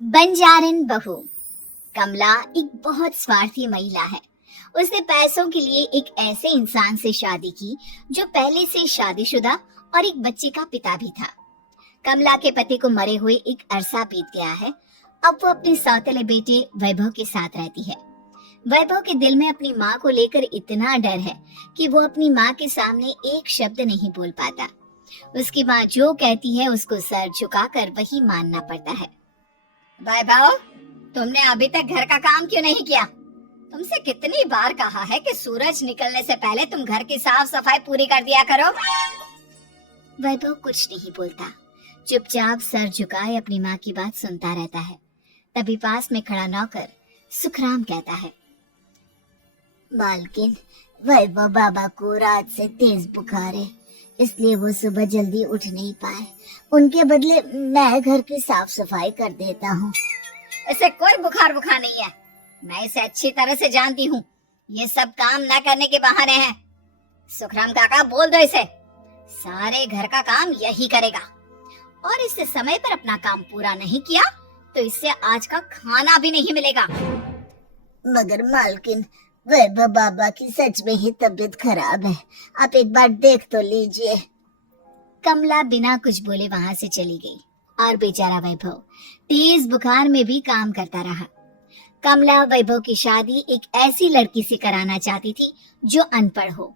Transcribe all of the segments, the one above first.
बंजारन बहू। कमला एक बहुत स्वार्थी महिला है। उसने पैसों के लिए एक ऐसे इंसान से शादी की जो पहले से शादीशुदा और एक बच्चे का पिता भी था। कमला के पति को मरे हुए एक अरसा बीत गया है। अब वो अपने सौतेले बेटे वैभव के साथ रहती है। वैभव के दिल में अपनी माँ को लेकर इतना डर है कि वो अपनी माँ के सामने एक शब्द नहीं बोल पाता। उसकी माँ जो कहती है उसको सर झुकाकर वही मानना पड़ता है। वैभव, तुमने अभी तक घर का काम क्यों नहीं किया? तुमसे कितनी बार कहा है कि सूरज निकलने से पहले तुम घर की साफ सफाई पूरी कर दिया करो। वैभव कुछ नहीं बोलता, चुपचाप सर झुकाए अपनी माँ की बात सुनता रहता है। तभी पास में खड़ा नौकर सुखराम कहता है, मालकिन, वैभव बाबा को रात से तेज बुखार है, इसलिए वो सुबह जल्दी उठ नहीं पाए। उनके बदले मैं घर की साफ सफाई कर देता हूँ। इसे कोई बुखार नहीं है, मैं इसे अच्छी तरह से जानती हूँ। ये सब काम न करने के बहाने हैं। सुखराम काका, बोल दो इसे, सारे घर का काम यही करेगा, और इससे समय पर अपना काम पूरा नहीं किया तो इससे आज का खाना भी नहीं मिलेगा। मगर मालकिन, वैभव बाबा की सच में ही तबीयत खराब है, आप एक बार देख तो लीजिए। कमला बिना कुछ बोले वहां से चली गई और बेचारा वैभव तेज बुखार में भी काम करता रहा। कमला वैभव की शादी एक ऐसी लड़की से कराना चाहती थी जो अनपढ़ हो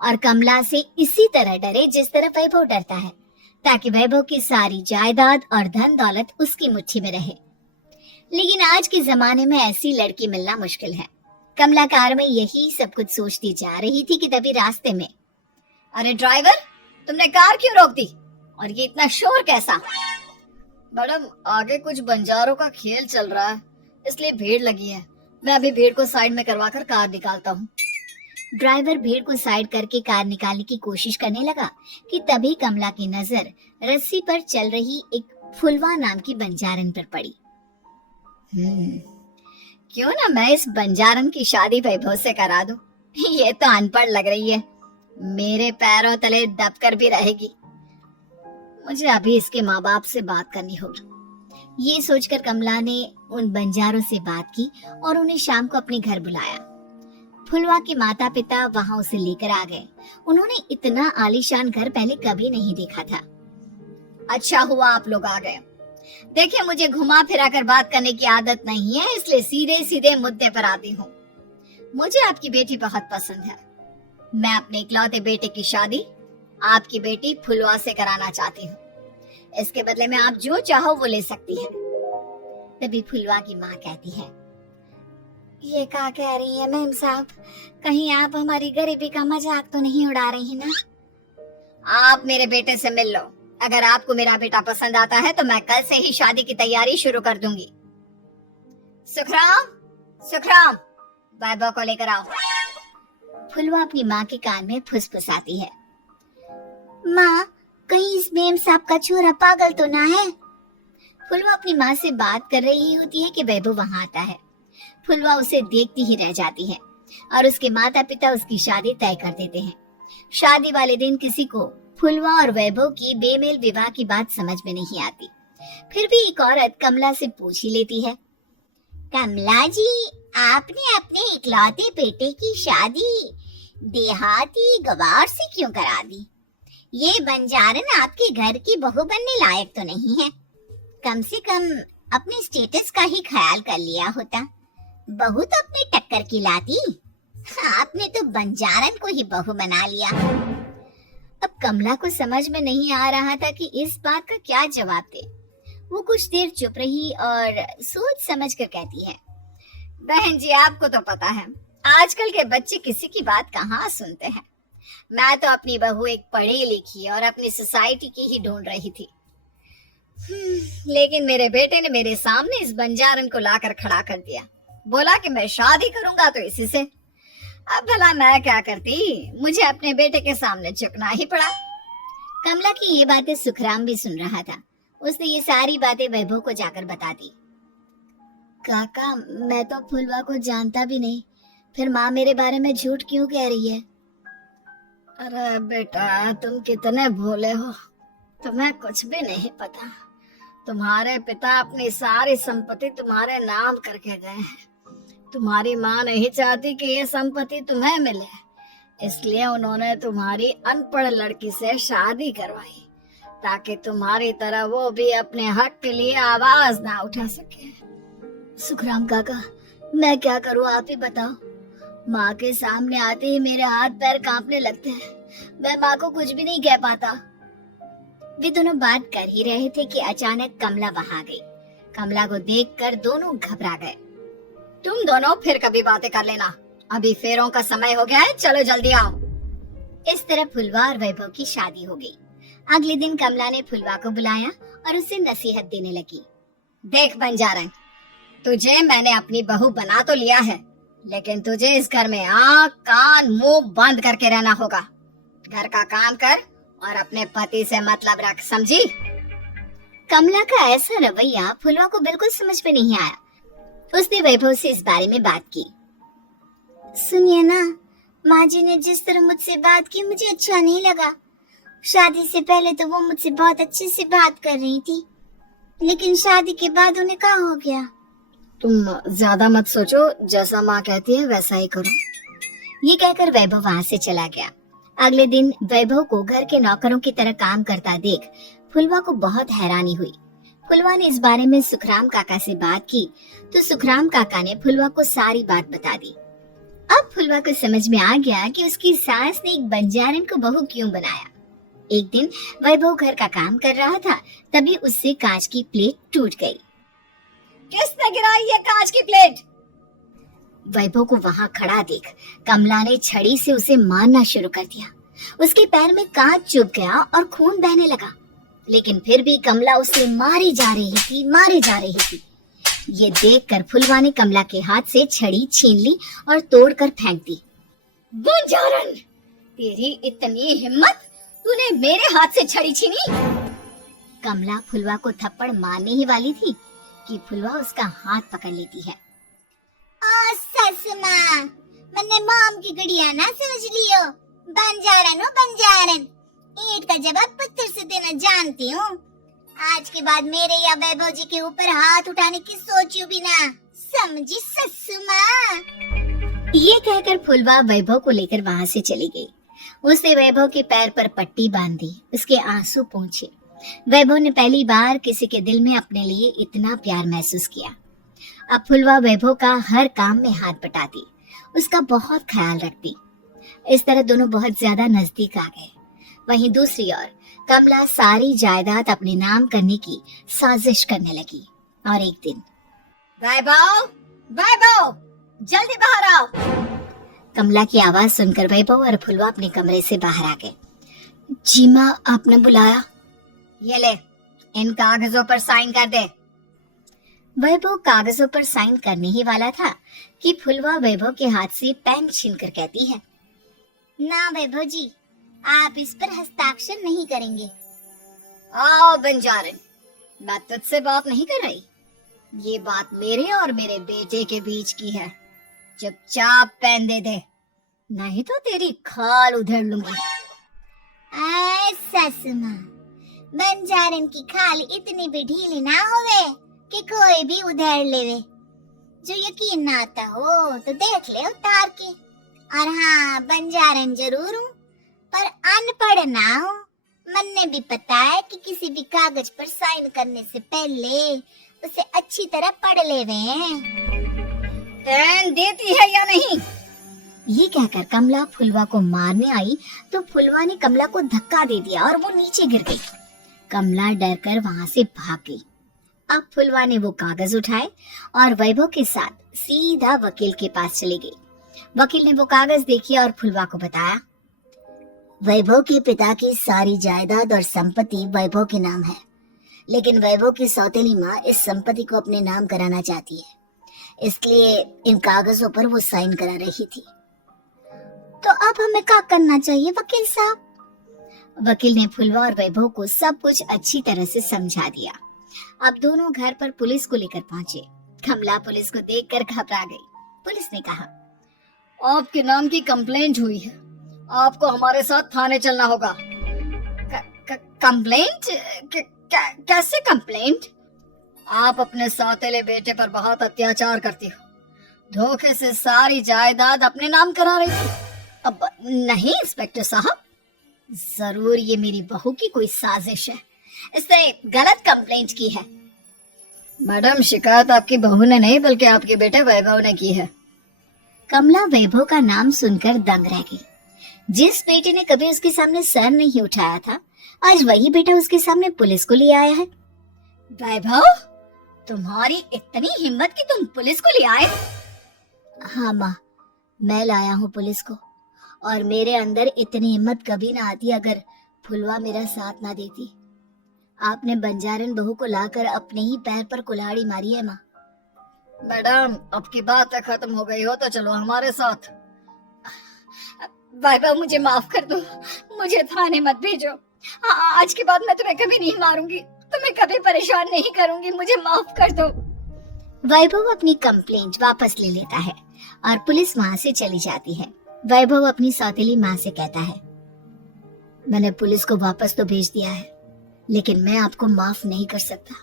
और कमला से इसी तरह डरे जिस तरह वैभव डरता है, ताकि वैभव की सारी जायदाद और धन दौलत उसकी मुट्ठी में रहे। लेकिन आज के जमाने में ऐसी लड़की मिलना मुश्किल है। कमला कार में यही सब कुछ सोचती जा रही थी कि तभी रास्ते में, अरे ड्राइवर, तुमने कार क्यों रोक दी? और ये इतना शोर कैसा? मैडम, आगे कुछ बंजारों का खेल चल रहा है, इसलिए भीड़ लगी है। मैं अभी भीड़ को साइड में करवाकर कार निकालता हूँ। ड्राइवर भीड़ को साइड करके कार निकालने की कोशिश करने लगा कि तभी कमला की नजर रस्सी पर चल रही एक फुलवा नाम की बंजारन पर पड़ी। क्यों ना मैं इस बंजारन की शादी वैभव से करा दूं? ये तो अनपढ़ लग रही है, मेरे पैरों तले दबकर भी रहेगी। मुझे अभी इसके माँ बाप से बात करनी होगी। ये सोचकर कमला ने उन बंजारों से बात की और उन्हें शाम को अपने घर बुलाया। फुलवा के माता पिता वहां उसे लेकर आ गए। उन्होंने इतना आलीशान घर पहले कभी नहीं देखा था। अच्छा हुआ आप लोग आ गए। देखिए, मुझे घुमा फिरा कर बात करने की आदत नहीं है, इसलिए सीधे सीधे मुद्दे पर आती हूँ। मुझे आपकी बेटी बहुत पसंद है। मैं अपने इकलौते बेटे की शादी आपकी बेटी फुलवा से कराना चाहती हूँ। इसके बदले में आप जो चाहो वो ले सकती हैं। तभी फुलवा की माँ कहती है, ये क्या कह रही है मैम साहब? कहीं आप हमारी गरीबी का मजाक तो नहीं उड़ा रही ना? आप मेरे बेटे से मिल लो। अगर आपको मेरा बेटा पसंद आता है तो मैं कल से ही शादी की तैयारी शुरू कर दूंगी। सुखराम, सुखराम, वैभव को लेकर आओ। फुलवा अपनी माँ के कान में फुसफुसाती है, माँ, कहीं इस मेम साहब का छोरा पागल तो ना है? फुलवा अपनी माँ से बात कर रही होती है कि वैभव वहां आता है। फुलवा उसे देखती ही रह जाती है और उसके माता पिता उसकी शादी तय कर देते हैं। शादी वाले दिन किसी को फुलवा और वैभव की बेमेल विवाह की बात समझ में नहीं आती। फिर भी एक औरत कमला से पूछ ही लेती है, कमला जी, आपने अपने इकलौते बेटे की शादी देहाती गवार से क्यों करा दी? ये बंजारन आपके घर की बहू बनने लायक तो नहीं है। कम से कम अपने स्टेटस का ही ख्याल कर लिया होता। बहू तो अपने टक्कर की लाती, आपने तो बंजारन को ही बहू बना लिया। अब कमला को समझ में नहीं आ रहा था कि इस बात का क्या जवाब दे। वो कुछ देर चुप रही और सोच समझ कर कहती है, बहन जी, आपको तो पता है आजकल के बच्चे किसी की बात कहाँ सुनते हैं। मैं तो अपनी बहू एक पढ़ी लिखी और अपनी सोसाइटी की ही ढूंढ रही थी। लेकिन मेरे बेटे ने मेरे सामने इस बंजारन को लाकर खड़ा कर दिया। बोला कि मैं शादी करूंगा तो इसी से। अब भला मैं क्या करती, मुझे अपने बेटे के सामने झुकना ही पड़ा। कमला की ये बातें सुखराम भी सुन रहा था। उसने ये सारी बातें वैभव को जाकर बता दी। काका, मैं तो फुलवा को जानता भी नहीं, फिर माँ मेरे बारे में झूठ क्यों कह रही है? अरे बेटा, तुम कितने भोले हो। तुम्हें कुछ भी नहीं पता। तुम्हारे पिता अपनी सारी संपत्ति तुम्हारे नाम करके गए हैं। तुम्हारी माँ नहीं चाहती कि ये संपत्ति तुम्हें मिले, इसलिए उन्होंने तुम्हारी अनपढ़ लड़की से शादी करवाई, ताकि तुम्हारी तरह वो भी अपने हक के लिए आवाज ना उठा सके। सुखराम काका, मैं क्या करूँ, आप ही बताओ। माँ के सामने आते ही मेरे हाथ पैर कांपने लगते हैं। मैं माँ को कुछ भी नहीं कह पाता। वे दोनों बात कर ही रहे थे कि अचानक कमला वहां गई। कमला को देखकर दोनों घबरा गए। तुम दोनों फिर कभी बातें कर लेना, अभी फेरों का समय हो गया है, चलो जल्दी आओ। इस तरह फुलवा और वैभव की शादी हो गई। अगले दिन कमला ने फुलवा को बुलाया और उसे नसीहत देने लगी। देख बंजारन, तुझे मैंने अपनी बहू बना तो लिया है, लेकिन तुझे इस घर में आँख कान मुंह बंद करके रहना होगा। घर का काम कर और अपने पति से मतलब रख, समझी? कमला का ऐसा रवैया फुलवा को बिल्कुल समझ में नहीं आया। उसने वैभव से इस बारे में बात की। सुनिए ना, माँ जी ने जिस तरह मुझसे बात की मुझे अच्छा नहीं लगा। शादी से पहले तो वो मुझसे बहुत अच्छे से बात कर रही थी, लेकिन शादी के बाद उन्हें क्या हो गया? तुम ज्यादा मत सोचो, जैसा माँ कहती है वैसा ही करो। ये कहकर वैभव वहाँ से चला गया। अगले दिन वैभव को घर के नौकरों की तरह काम करता देख फुलवा को बहुत हैरानी हुई। फुलवा ने इस बारे में सुखराम काका से बात की तो सुखराम काका ने फुलवा को सारी बात बता दी। अब फुलवा को समझ में आ गया कि उसकी सास ने एक बंजारन को बहू क्यों बनाया। एक दिन वैभव घर का काम कर रहा था, तभी उससे कांच की प्लेट टूट गई। किसने गिराई ये कांच की प्लेट? वैभव को वहां खड़ा देख कमला ने छड़ी से उसे मारना शुरू कर दिया। उसके पैर में कांच चुभ गया और खून बहने लगा, लेकिन फिर भी कमला उसे मारी जा रही थी। ये देखकर फुलवा ने कमला के हाथ से छड़ी छीन ली और तोड़कर फेंक दी। बंजारन, तेरी इतनी हिम्मत, तूने मेरे हाथ से छड़ी छीनी? कमला फुलवा को थप्पड़ मारने ही वाली थी कि फुलवा उसका हाथ पकड़ लेती है। ओ ससु माँ, मैंने माम की गड़िया ना समझ लियो। बंजारन, ईंट का जवाब पत्थर से देना जानती हूँ। आज के बाद मेरे या वैभव जी के ऊपर हाथ उठाने की सोचियो भी ना, समझी ससु माँ? ये कहकर फुलवा वैभव को लेकर वहाँ से चली गई। उसने वैभव के पैर पर पट्टी बांधी, उसके आंसू पोंछे। वैभव ने पहली बार किसी के दिल में अपने लिए इतना प्यार महसूस किया। अब फुलवा वैभव का हर काम में हाथ बटाती, उसका बहुत ख्याल रखती। इस तरह दोनों बहुत ज्यादा नजदीक आ गए। वहीं दूसरी ओर कमला सारी जायदाद अपने नाम करने की साजिश करने लगी। और एक दिन, वैभव, जल्दी बाहर आओ। कमला की आवाज सुनकर वैभव और फुलवा अपने कमरे से बाहर आ गए। जी माँ, आपने बुलाया? ये ले, इन कागजों पर साइन कर दे। वैभव कागजों पर साइन करने ही वाला था कि फुलवा वैभव के हाथ से पेन छीनकर कहती है, ना वैभव जी, आप इस पर हस्ताक्षर नहीं करेंगे। आओ बंजारन, मैं तुझसे बात नहीं कर रही। ये बात मेरे और मेरे बेटे के बीच की है। चुपचाप पेन दे दे, नहीं तो तेरी खाल उधेड़ लूंगी। ससु माँ, बंजारन की खाल इतनी भी ढीली ना होवे कि कोई भी उधेड़ लेवे। जो यकीन ना आता हो तो देख ले उतार के। और हाँ, बंजारन जरूर हूँ, पर अनपढ़ ना हूँ। मन्ने भी पता है कि किसी भी कागज पर साइन करने से पहले उसे अच्छी तरह पढ़ लेवे। पेन देती है या नहीं? ये कहकर कमला फुलवा को मारने आई तो फुलवा ने कमला को धक्का दे दिया और वो नीचे गिर गई। कमला डरकर वहां से भाग गई। अब फुलवा ने वो कागज उठाए और वैभव के साथ सीधा वकील के पास चली गई। वकील ने वो कागज देखी और फुलवा को बताया, वैभव के पिता की सारी जायदाद और संपत्ति वैभव के नाम है, लेकिन वैभव की सौतेली माँ इस संपत्ति को अपने नाम कराना चाहती है, इसलिए इन कागजों पर वो साइन करा रही थी। तो अब हमें क्या करना चाहिए वकील साहब? वकील ने फुलवा और वैभव को सब कुछ अच्छी तरह से समझा दिया। अब दोनों घर पर पुलिस को लेकर पहुंचे। कमला पुलिस को देखकर घबरा गई। पुलिस ने कहा, आपके नाम की कंप्लेंट हुई है, आपको हमारे साथ थाने चलना होगा। कंप्लेंट? कैसे कंप्लेंट? आप अपने सौतेले बेटे पर बहुत अत्याचार करती हो, धोखे से सारी जायदाद अपने नाम करा रही थी। अब नहीं इंस्पेक्टर साहब, जरूर ये मेरी बहू की कोई साजिश है, इसने गलत कंप्लेंट की है। मैडम, शिकायत आपकी बहू ने नहीं बल्कि आपके बेटे वैभव ने की है। कमला वैभव का नाम सुनकर दंग रह गई। जिस बेटे ने कभी उसके सामने सर नहीं उठाया था, आज वही बेटा उसके सामने पुलिस को ले आया है। वैभव, तुम्हारी इतनी हिम्मत कि तुम पुलिस को ले आए? हाँ माँ, मैं लाया हूँ पुलिस को, और मेरे अंदर इतनी हिम्मत कभी ना आती अगर फुलवा मेरा साथ ना देती। आपने बंजारन बहू को लाकर अपने ही पैर पर कुल्हाड़ी मारी है माँ। मैडम, अब की बात खत्म हो गई हो तो चलो हमारे साथ। वैभव, मुझे माफ कर दो, मुझे थाने मत भेजो। आज के बाद मैं तुम्हें कभी नहीं मारूंगी, तुम्हें कभी परेशान नहीं करूंगी, मुझे माफ कर दो। वैभव अपनी कंप्लेंट वापस ले लेता है और पुलिस वहां से चली जाती है। वैभव अपनी सौतेली माँ से कहता है, मैंने पुलिस को वापस तो भेज दिया है, लेकिन मैं आपको माफ नहीं कर सकता।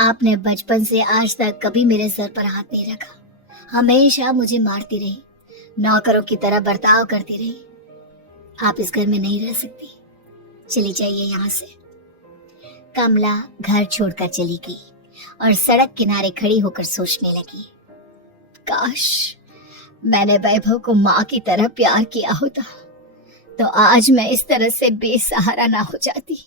आपने बचपन से आज तक कभी मेरे सर पर हाथ नहीं रखा, हमेशा मुझे मारती रही, नौकरों की तरह बर्ताव करती रही। आप इस घर में नहीं रह सकती, चली जाइए यहाँ से। कमला घर छोड़कर चली गई और सड़क किनारे खड़ी होकर सोचने लगी, काश मैंने वैभव को माँ की तरह प्यार किया होता तो आज मैं इस तरह से बेसहारा ना हो जाती।